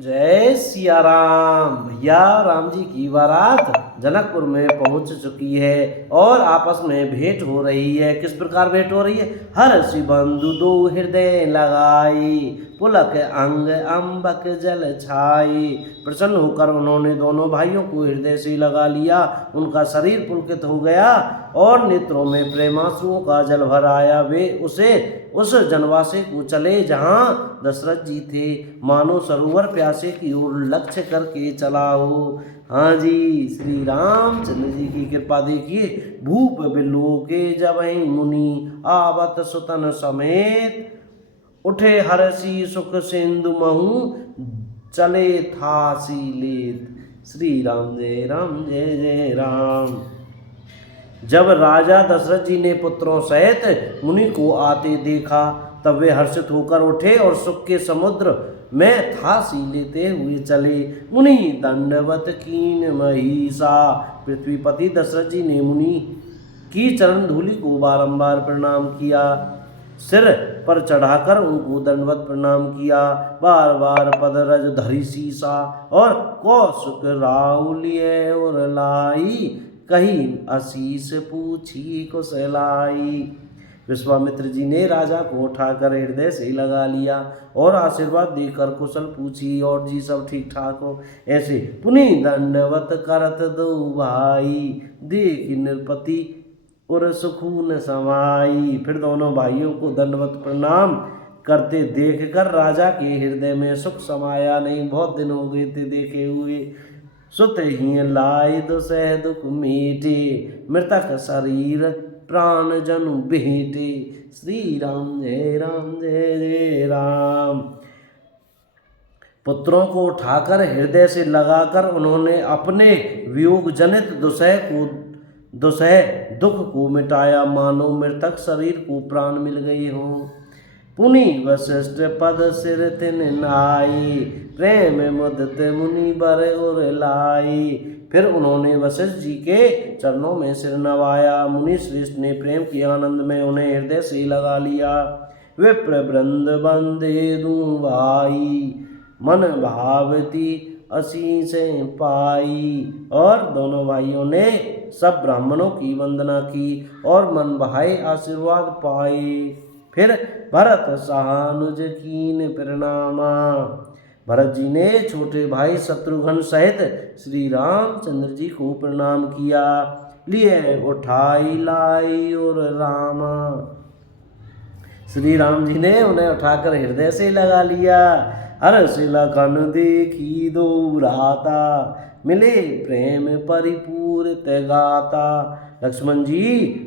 जय सिया राम। भैया राम जी की बारात जनकपुर में पहुंच चुकी है और आपस में भेंट हो रही है। किस प्रकार भेंट हो रही है? हर्षि बंधु दो हृदय लगाई, पुलक अंग अंबक जल छाई। प्रसन्न होकर उन्होंने दोनों भाइयों को हृदय से लगा लिया। उनका शरीर पुलकित हो गया और नेत्रों में प्रेमांसुओं का जल भर आया। वे उस जनवासे को चले जहाँ दशरथ जी थे, मानो सरोवर प्यासे की ओर लक्ष्य करके चला हो। हाँ जी, श्री रामचंद्र जी की कृपा देखिए। भूप बिलोके जबहि मुनि, आवत सुतन समेत, उठे हर्षि सुख सिंधु महु, चले थासी लेत। श्री राम जय राम जय जय राम। जब राजा दशरथ जी ने पुत्रों सहित मुनि को आते देखा, तब वे हर्षित होकर उठे और सुख के समुद्र में थासी लेते हुए चले। मुनि दंडवत कीन महिषा। पृथ्वीपति दशरथ जी ने मुनि की चरण धूलि को बारंबार प्रणाम किया, सिर पर चढ़ाकर उनको दंडवत प्रणाम किया। बार बार पदरज धरि सीसा, और कौशुक राउलिय और लाई, कहीं आशीष पूछी कुशलाई। विश्वामित्र जी ने राजा को उठाकर हृदय से लगा लिया और आशीर्वाद देकर कुशल पूछी, और जी सब ठीक ठाक हो। ऐसे पुनि दंडवत करत दो भाई, देख नृपति और सुखून समाई। फिर दोनों भाइयों को दंडवत प्रणाम करते देखकर राजा के हृदय में सुख समाया। नहीं, बहुत दिन हो गए थे देखे हुए। सुत ही लाय दुसह दुख मीठे, मृतक शरीर प्राण जनु भेटे। श्री राम जय जय राम। पुत्रों को उठाकर हृदय से लगाकर उन्होंने अपने वियोग जनित दुसह दुख को मिटाया, मानो मृतक शरीर को प्राण मिल गए हों। पुनि वशिष्ठ पद सिर तिन नाई, प्रेम मुदित मुनि बर उर लाई। फिर उन्होंने वशिष्ठ जी के चरणों में सिर नवाया। मुनि श्रेष्ठ ने प्रेम के आनंद में उन्हें हृदय से लगा लिया। विप्र वृंद बंदे दूं भाई, मन भावती असीस पाई। और दोनों भाइयों ने सब ब्राह्मणों की वंदना की और मन भाए आशीर्वाद पाए। फिर भरत सहानुज कीन प्रणामा। भरत जी ने छोटे भाई शत्रुघ्न सहित श्री रामचंद्र जी को प्रणाम किया। लिए उठाई लाई और रामा। श्री राम जी ने उन्हें उठाकर हृदय से लगा लिया। हर्ष लखन देखी दो भ्राता, मिले प्रेम परिपूर गाता। लक्ष्मण जी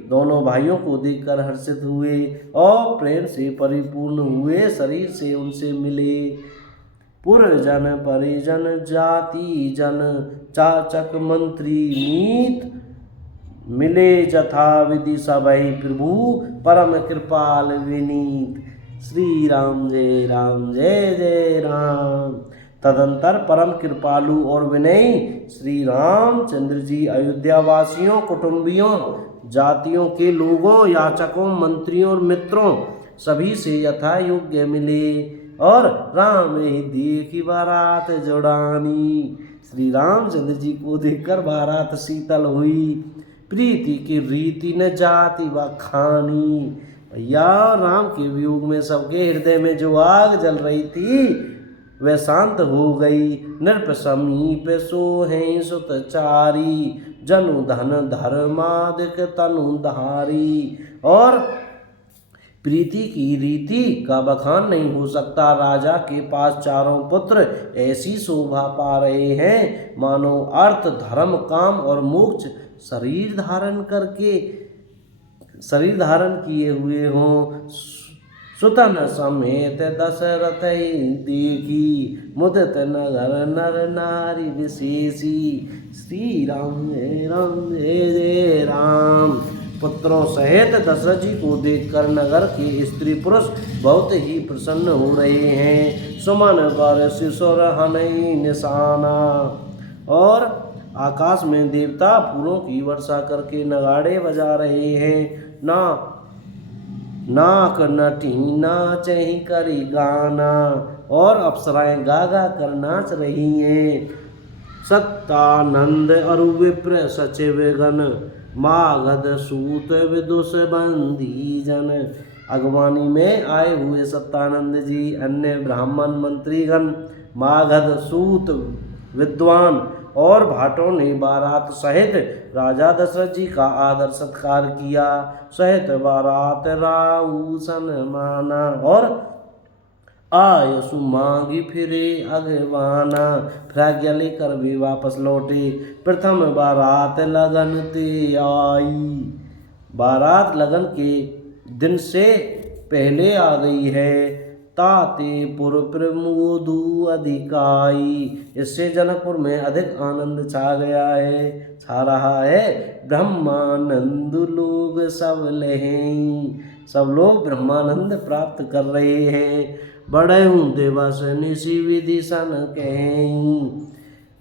दोनों भाइयों को देखकर हर्षित हुए और प्रेम से परिपूर्ण हुए शरीर से उनसे मिले। पुरजन परिजन जाति जन, चाचक मंत्री मीत, मिले जथा विधि सभई प्रभु, परम कृपाल विनीत। श्री राम जय जय राम। तदंतर परम कृपालु और विनयी श्री रामचंद्र जी अयोध्या वासियों, कुटुंबियों, जातियों के लोगों, याचकों, मंत्रियों और मित्रों सभी से यथा योग्य मिले और राम ही देखी बारात जुड़ानी। श्री रामचंद्र जी को देखकर बारात शीतल हुई। प्रीति की रीति न जाति व खानी। भैया राम के वियोग में सबके हृदय में जो आग जल रही थी वह शांत हो गई। नृप समीप सोहें सुतचारी, जनु धन धर्मादिक तनुधारी। और प्रीति की रीति का बखान नहीं हो सकता। राजा के पास चारों पुत्र ऐसी शोभा पा रहे हैं मानो अर्थ, धर्म, काम और मोक्ष शरीर धारण किए हुए हों। सुतन समेत दशरथ देखी, मुदित नगर नर नारी विशेषी। श्री राम जय जय राम। पुत्रों सहित दशरथ जी को देखकर नगर के स्त्री पुरुष बहुत ही प्रसन्न हो रहे हैं। सुमन कर शिशुर हनई निशाना। और आकाश में देवता फूलों की वर्षा करके नगाड़े बजा रहे हैं। नाक नटी नाचहि करी गाना, और अप्सराएं गा गा कर नाच रही हैं। सत्तानंद अरु विप्र सचिव गण, मागध सूत विदुष बंदी जन। अगवानी में आए हुए सत्तानंद जी, अन्य ब्राह्मण मंत्रीगण, मागध सूत विद्वान और भाटों ने बारात सहित राजा दशरथ जी का आदर सत्कार किया। सहित बारात राऊ सन्माना और आयसु मांगी फिरे अगवाना। फिर आज्ञा लेकर भी वापस लौटे। प्रथम बारात लगन ते आई। बारात लगन के दिन से पहले आ गई है। ताते पुर प्रमोदु अधिकाई। इससे जनकपुर में अधिक आनंद छा गया है, छा रहा है। ब्रह्मानंद लोग सब लहें, सब लोग ब्रह्मानंद प्राप्त कर रहे हैं। बड़े दिवस निशि विधि सन कहें,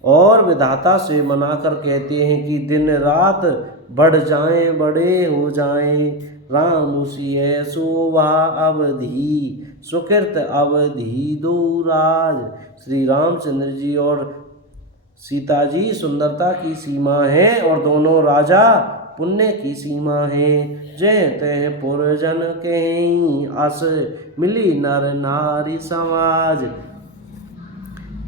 और विधाता से मनाकर कहते हैं कि दिन रात बढ़ जाएं, बड़े हो जाएं। राम उसिय शोभा अवधि, सुकृत अवधि दो राज। श्री रामचंद्र जी और सीता जी सुंदरता की सीमा है और दोनों राजा पुण्य की सीमा है। जय तय पुरजन कहीं अस, मिली नर नारी समाज।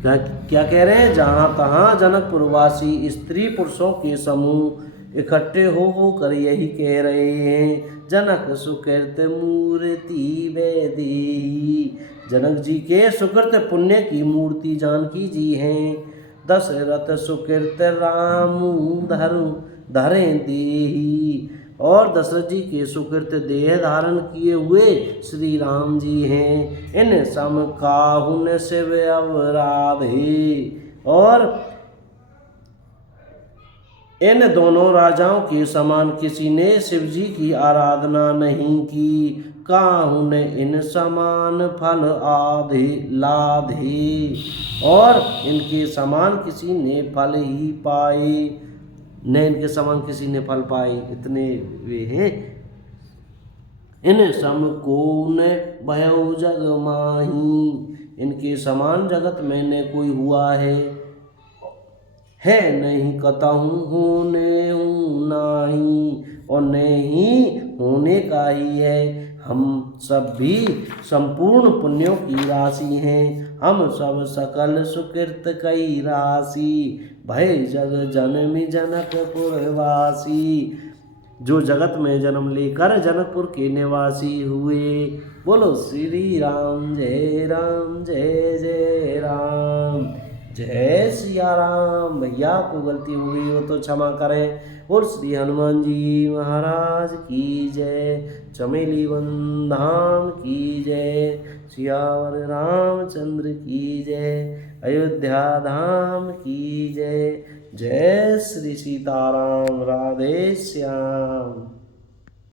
क्या कह रहे हैं? जहाँ तहाँ जनकपुरवासी स्त्री पुरुषों के समूह इकट्ठे हो कर यही कह रहे हैं। जनक सुकृत मूर्ति वैदेही। जनक जी के सुकृत पुण्य की मूर्ति जानकी जी हैं। दशरथ सुकृत राम धरे देही, और दशरथ जी के सुकृत देह धारण किए हुए श्री राम जी हैं। इन सम काहुन शिव अवराधे, और इन दोनों राजाओं के समान किसी ने शिव जी की आराधना नहीं की। काहुन इन समान फल आधे लाधे, और इनके समान किसी ने फल ही पाए, न इनके समान किसी ने फल पाए, इतने वे हैं। इन सम को न भयो जग माही, इनके समान जगत में न कोई हुआ है नहीं कतहु होने हूँ नाही, और नहीं होने का ही है। हम सब भी संपूर्ण पुण्यों की राशि हैं। हम सब सकल सुकृत कई राशि, भय जग जनमी जनकपुरवासी। जो जगत में जन्म लेकर जनकपुर के निवासी हुए। बोलो श्री राम जय राम, जय जय राम, जय सिया राम। भैया को गलती हो गई हो तो क्षमा करें। और श्री हनुमान जी महाराज की जय, चमेली वन धाम की जय, सियावर रामचंद्र की जय, अयोध्या धाम की जय। जय श्री सीताराम, राधे श्याम।